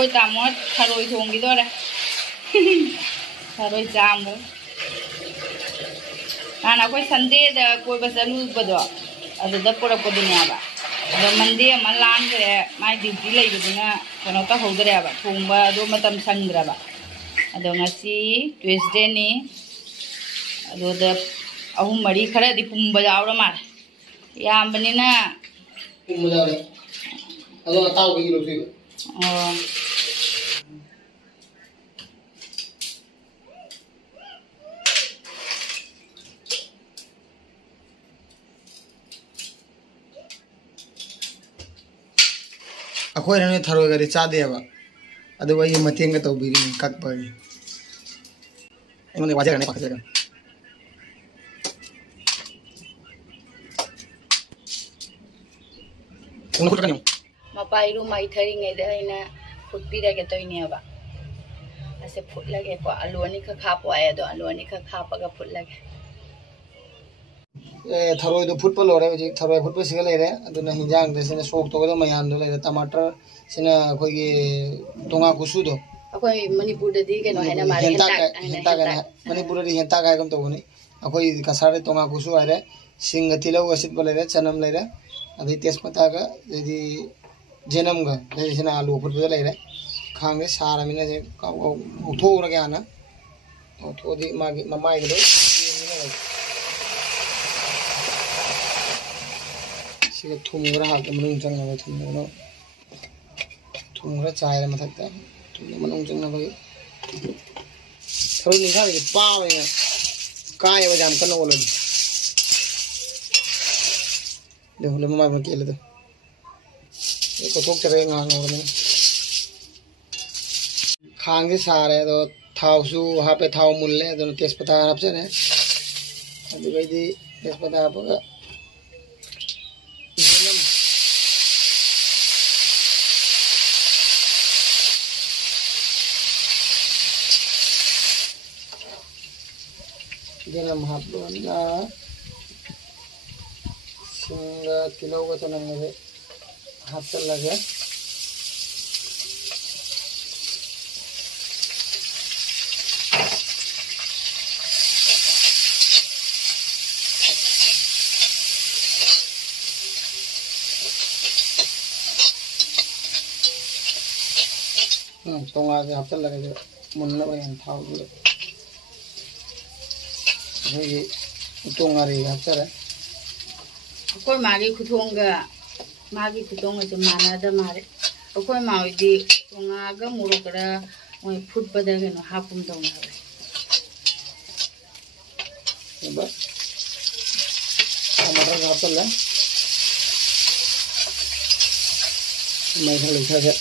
कोई तामो थरोई थोंगी दोरे थरोई जामो नाना कोई संडे दा कोई बसलू बदो अदुदा पुरपदुनेबा अदो मंडे अमा लांगरे माय ड्यूटी लेबदुना कनो ता होदरेबा थोंबा अदो मतम संग्रबा अदो ngasi ट्यूसडे नि अदुदा अहु मरी खरा दि पुंबा जावरा मार यामबनिना पुंबा जावरे अदो ताव बगी लोसी अखोरने थरोगरे चादेबा अदु वही मतेंग तौबिरी कक्पगी एमने वाजरने पाखजगा उनको कन्यो मपाइरु माइथरिङैदा हैना फुटपिरगे तोइनेबा असे फुटलगे को आलू अनि ख खापो आया दो आलू अनि ख खापगा फुटलगे थरोई दो फुटपल लोरे जे थरोई फुटपल सिगा लेरे अदुना हिंजांग देसिना सोक तोगदो मयान दो लेरे टमाटर सिना खोगी तोंगा कुसु दो अखोई मणिपुर ददी केनो हैना मारे हेंता मणिपुर ददी हेंता गायगम तोगनी अखोई कसारे तोंगा कुसु आरे सिंग तिलौ असित बलेरे चनम लेरे अदि तेजपत्ता का यदि जेनम का जैसे आलू फुटपल लेरे खांगे सारा मिने जे उठोर के आना उठोदी मागी ममाई दो सिगे थुमगरा हाक मनुंग चंगना थुमगरा थुमगरा चाय मथकता थुम मनुंग चंगना बगे थोड़ी निखा के पावे ना काय वजाम कनो बोलो देखो ले मम्मा में केले तो ये को ठोक चरे ngang और में खांगे सारे तो थाउसु वहां पे थाउ मुल्ले तो तेजपत्ता आपसे ने अभी भाई दी तेजपत्ता आपका जनम हापलोना सिंगा किलो को चनम में हाथ चल लगे तोंगा के हाथ चल लगे जो मुन्ना बयान था वो ये तोंगा रे हाथ चल कोई मागी खुथोंगा मागी खुथोंगा जो माना द मारे कोई मावी दी तोंगा ग मुरोकरा ओय फुट बदगनो हापुम दौना रे बस टमाटर हाथ चल मैं लिखा है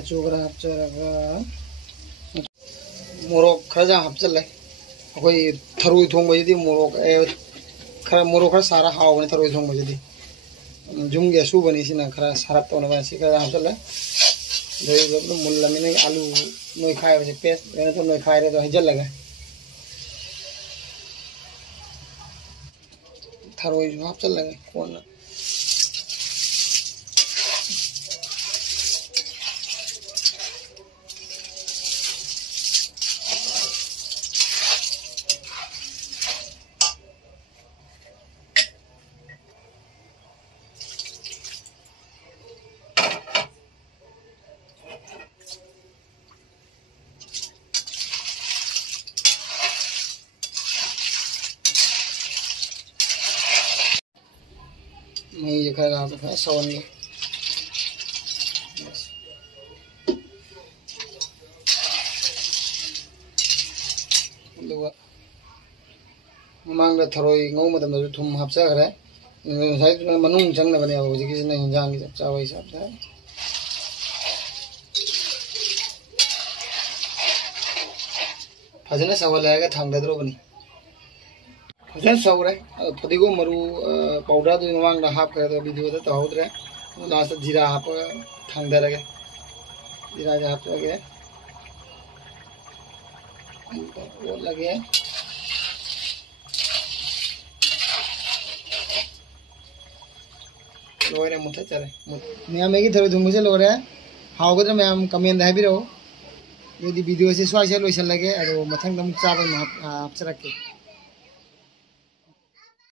चोगरा हपचरगा मोरक खरजा हपचले अखोई थरुई थोंबजदी मोरक खरा मोरक खरा सारा हावने थरुई थोंबजदी जुंगे सुबनी सिना खरा सारप तोना बासी खरा हपचले दे गब मुल्लमिने आलू नोय खाय बसे पेस्ट एने तो नोय खाय रे तो हजल लगा थरुई हपचल लगे कोन मैं ये खा रहा था सोन में ममांग थरोई ngौ मदम द थुम हापसा खरे साइ मनुंग चंगना बने अब जी किसने हिंजांग की चावई सब था फजने सवाल आएगा थांग दरो बनी फजन सौरे फदिगो मरु पाउडर दो ममांग द हाप करे तो वीडियो द तहोदरे लास्ट जीरा हाप थांग दरगे जीरा जा हाप लगे वो लगे लोरे मुथे चरे मैम मेगी थरो धुंगसे लोरे हाउगद्र मैम कमेंट हाबिरो यदि वीडियो से स्वाइसे लोइसन लगे अरो मथंग दम चाबन हापचरके